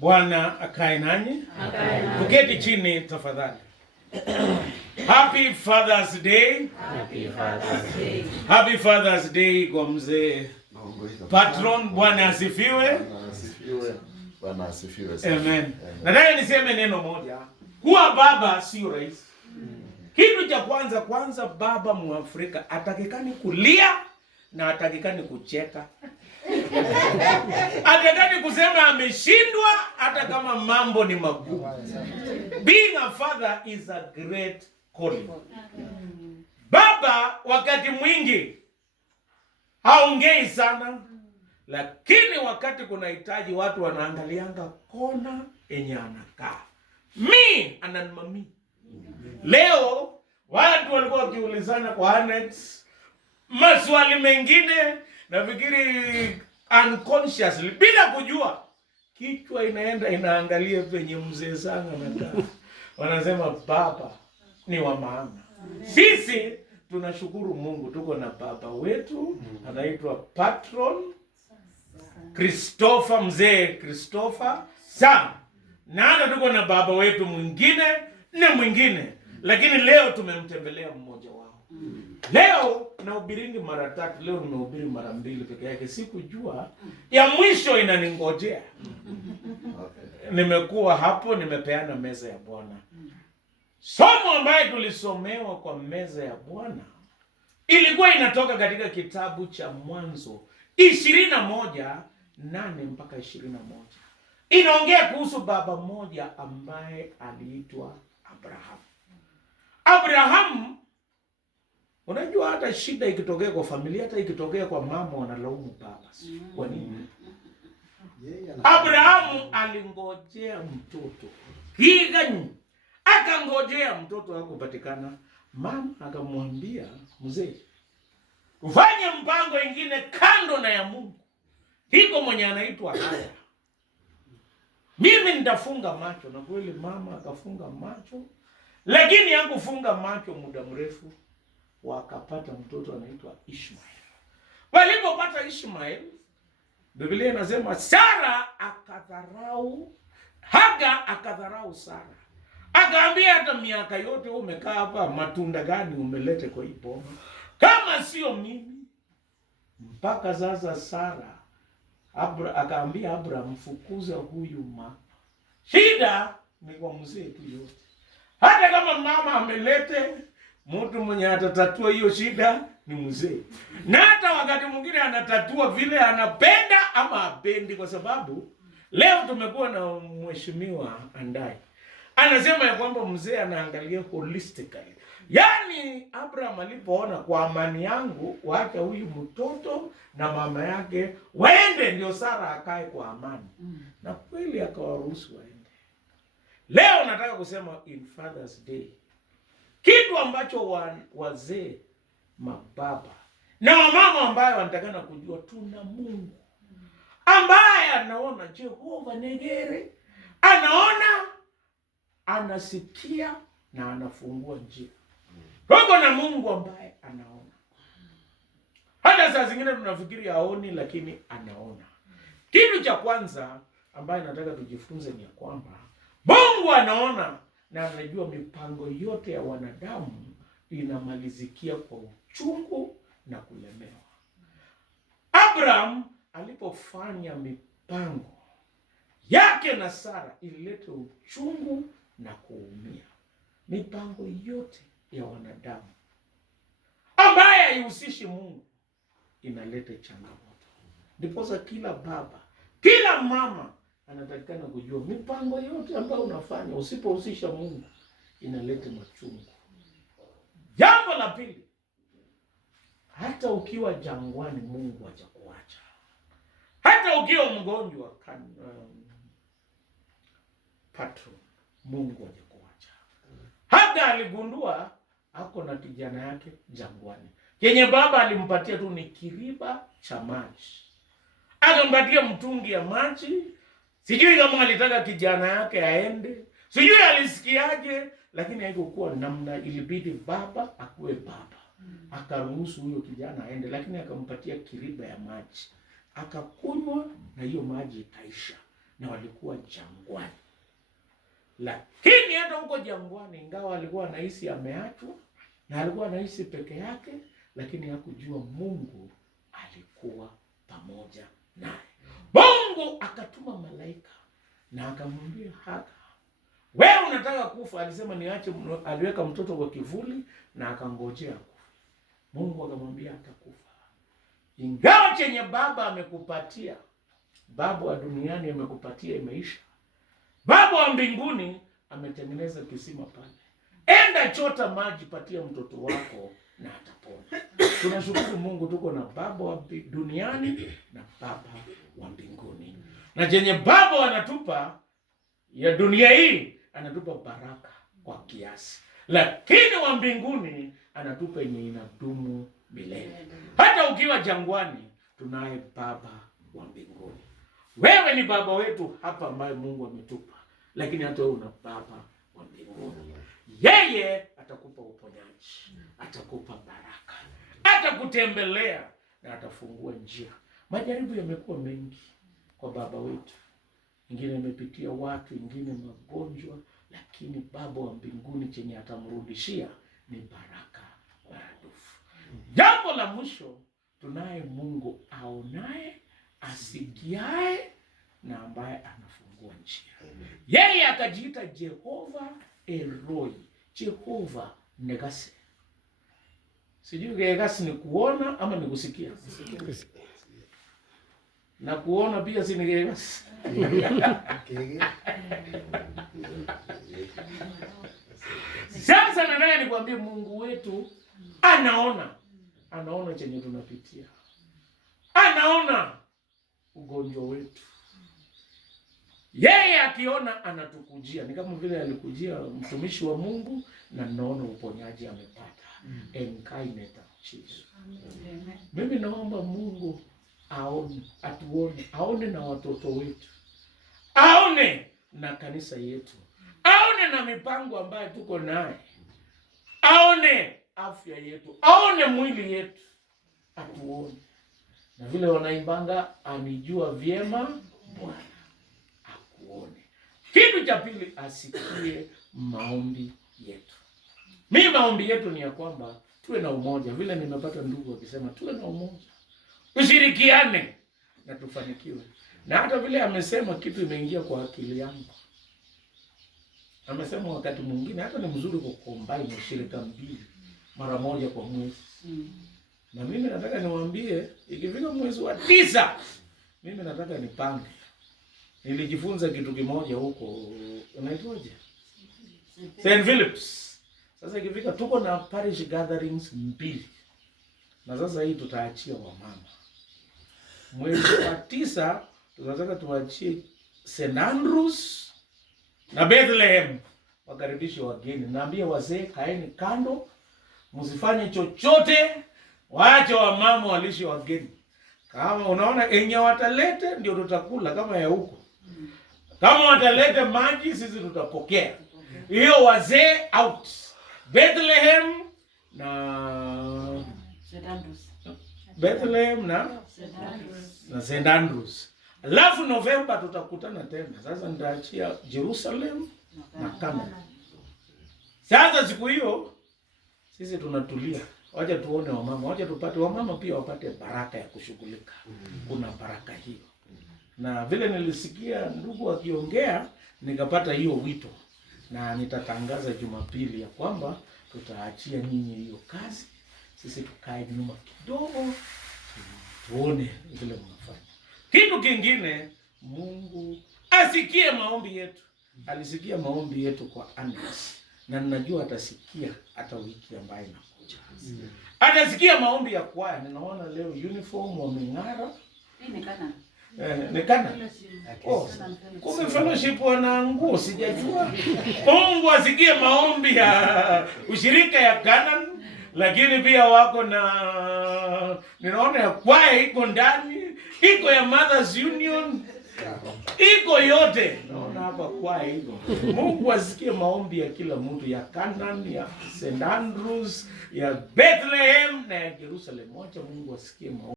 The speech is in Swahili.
Bwana akae nanyi. Tuketi chini tafadhali. Happy Father's Day. Happy Father's Day. Happy Father's Day kwa mzee Patron. Bwana asifiwe. Bwana asifiwe. Amen. Nataka niseme neno moja. Kuwa baba sio rahisi. Kitu cha kwanza baba Muafrika atakikani kulia na atakikani kucheka. Atakikani kusema ameshindwa hata kama mambo ni magumu. Being a father is a great calling. Baba wakati mwingi haongei sana, lakini wakati kuna hitaji watu wanaangalianga kona enye anakaa. Mi ananmami. Leo watu walikuwa wakiulizana kwa annex maswali mengine, nafikiri unconsciously, bila kujua. Kichwa inaangalia penye mzee sana anakaa. Wanasema baba ni wa maana. Sisi tunashukuru Mungu tuko na baba wetu anaitwa Patron Christopher, mzee Christopher sana. Na hata tuko na baba wetu mwingine na mwingine, lakini leo tumemtembelea mmoja wao. Leo nahubiringi mara 3, leo nimehubiri mara 2 peke yake. Sikujua ya mwisho inaningojea. Nimekuwa hapo, nimepeana meza ya Bwana. Somo ambaye tulisomewa kwa meza ya Bwana ilikuwa inatoka katika kitabu cha Mwanzo 21:8 mpaka 21. Inaongea kuhusu baba mmoja ambaye aliitwa Abraham. Abraham, unajua hata shida ikitokea kwa familia, hata ikitokea kwa mama, wanalaumu baba. Kwa nini? Abrahamu alingojea mtoto. Akangojea mtoto hakupatikana. Mama akamwambia, mzee, ufanye mpango ingine kando na ya Mungu. Hiko mwenye anaitwa haya. Mimi nitafunga macho. Na kweli mama akafunga macho, lakini hakufunga macho muda mrefu, wakapata mtoto anaitwa Ishmael. Walipopata Ishmael, Biblia inasema Sara akadharau, Haga akadharau Sara. Akaambia, hata miaka yote umekaa hapa, matunda gani umelete kwa hii boma kama sio mimi? Mpaka sasa Sara akaambia Abraham, fukuza huyu mama. Shida ni kwa mzee tu yote. Hata kama mama amelete, mtu mwenye atatatua hiyo shida ni mzee. Na hata wakati mwingine anatatua vile anapenda ama apendi, kwa sababu leo tumekuwa na mheshimiwa Andai anasema ya kwamba mzee anaangalia holistically. Yaani Abraham alipoona kwa amani yangu waacha huyu mtoto na mama yake waende, ndio Sara akae kwa amani. Na kweli akawaruhusu waende. Leo nataka kusema in Father's Day, kitu ambacho wazee, mababa na wamama ambayo wanatakana kujua, tuna Mungu ambaye anaona. Jehova Negere anaona, anasikia na anafungua njia. Tuko na Mungu ambaye anaona. Hata saa zingine tunafikiri haoni, lakini anaona. Kitu cha kwanza ambaye nataka tujifunze ni kwamba Mungu anaona na anajua mipango yote ya wanadamu inamalizikia kwa uchungu na kulemewa. Abraham alipofanya mipango yake na Sara ilileta uchungu na kuumia. Mipango yote ya wanadamu ambaye haihusishi Mungu inaleta changamoto. Ndiposa kila baba, kila mama anatakikana kujua mipango yote ambayo unafanya usipohusisha Mungu inaleta machungu. Jambo la pili, hata ukiwa jangwani Mungu hajakuacha. Hata ukiwa mgonjwa Patron, Mungu hajakuacha. Hata aligundua ako na kijana yake jangwani. Yenye baba alimpatia tu ni kiriba cha maji. Akampatia mtungi ya maji. Sijui kama alitaka kijana yake aende, sijui alisikiaje, lakini haikuwa namna, ilibidi baba akuwe baba. Akaruhusu huyo kijana aende, lakini akampatia kiriba ya maji. Akakunywa na hiyo maji ikaisha. na walikuwa jangwani. Lakini hata huko jangwani, ingawa alikuwa anahisi ameachwa na alikuwa anahisi peke yake, lakini hakujua Mungu alikuwa pamoja naye. Mungu akatuma malaika na akamwambia Hagar, wewe unataka kufa. Alisema niache, aliweka mtoto kwa kivuli na akangojea kufa. Mungu akamwambia atakufa. Ingawa chenye baba amekupatia, baba wa duniani amekupatia imeisha, baba wa mbinguni ametengeneza kisima pale. Enda chota maji, patia mtoto wako na atapona. Tunashukuru Mungu tuko na baba wa duniani na baba wa mbinguni. Na chenye baba wanatupa ya dunia hii, anatupa baraka kwa kiasi. Lakini wa mbinguni anatupa yenye inadumu milele. Hata ukiwa jangwani, tunaye baba wa mbinguni. Wewe ni baba wetu hapa ambaye Mungu ametupa. Lakini hata wewe una baba wa mbinguni. Yeye atakupa uponyaji, atakupa baraka, atakutembelea na atafungua njia. Majaribu yamekuwa mengi kwa baba wetu. Ingine imepitia watu, ingine magonjwa, lakini baba wa mbinguni chenye atamrudishia ni baraka maradufu. Jambo la mwisho, tunaye Mungu aonaye, asikiaye na ambaye anafungua njia. Yeye akajiita Jehova Eloi, Jehova Negasi. Sijui Negasi ni kuona ama ni kusikia. Na kuona pia si Negasi. Sasa nataka nikwambie Mungu wetu anaona chenye tunapitia. Anaona ugonjwa wetu. Yeye akiona anatukujia. Ni kama vile alikujia mtumishi wa Mungu na naona uponyaji amepata. Enkaineta Jesus. Mimi naomba Mungu aone na watoto wetu. Aone na kanisa yetu. Aone na mipango ambayo tuko naye. Aone afya yetu. Aone mwili yetu. Atuone. Na vile wanaimbanga, anijua vyema Bwana. Akuone. Kitu cha pili, asikie maombi yetu. Mimi maombi yetu ni ya kwamba tuwe na umoja. Vile nimepata ndugu akisema tuwe na umoja. Ushirikiane na tufanikiwe. Na hata vile amesema kitu imeingia kwa akili yangu. Amesema wakati mwingine hata ni mzuri kucombine ushirika mbili mara moja kwa mwezi. Na mimi nataka niwaambie, ikifika mwezi wa 9, mimi nataka nipange. Nilijifunza kitu kimoja huko, unaitwaje? St. Philip's. Sasa ikifika tuko na parish gatherings 2. Na sasa hii tutaachia wamama. Mwezi wa 9 tunataka tuachie St. Andrews na Bethlehem wakaribishe wageni. Naambia wazee, kaeni kando, msifanye chochote, waache wamama walishe wageni. Kama unaona enye watalete ndio tutakula kama ya huko. Kama watalete maji sisi tutapokea. Hiyo wazee out. Bethlehem na Bethlehem na St. Andrews. Alafu November tutakutana tena. Sasa nitaachia Jerusalem na Canaan. Sasa siku hiyo sisi tunatulia. Wacha tuone wamama, wacha tupate wamama pia wapate baraka ya kushughulika. Kuna baraka hiyo. Na vile nilisikia ndugu akiongea, nikapata hiyo wito. Na nitatangaza Jumapili ya kwamba tutaachia nyinyi hiyo kazi. Sisi tukae nyuma kidogo, tuone vile mnafanya. Kitu kingine, Mungu asikie maombi yetu. Alisikia maombi yetu kwa Anes. Na ninajua atasikia hata wiki ambayo inakuja. Atasikia maombi ya kwaya. Ninaona leo uniform wameng'ara. Nekana. Kumbe fellowship wana nguo sijajua. Mungu asikie maombi ya ushirika ya Canaan, lakini pia wako na ninaona ya kwaya iko ndani, iko ya Mothers Union, iko yote. Naona hapa kwaya iko. Mungu asikie maombi ya kila mtu, ya Canaan, ya St. Andrews, ya Bethlehem na ya Jerusalem. Wacha Mungu asikie maombi.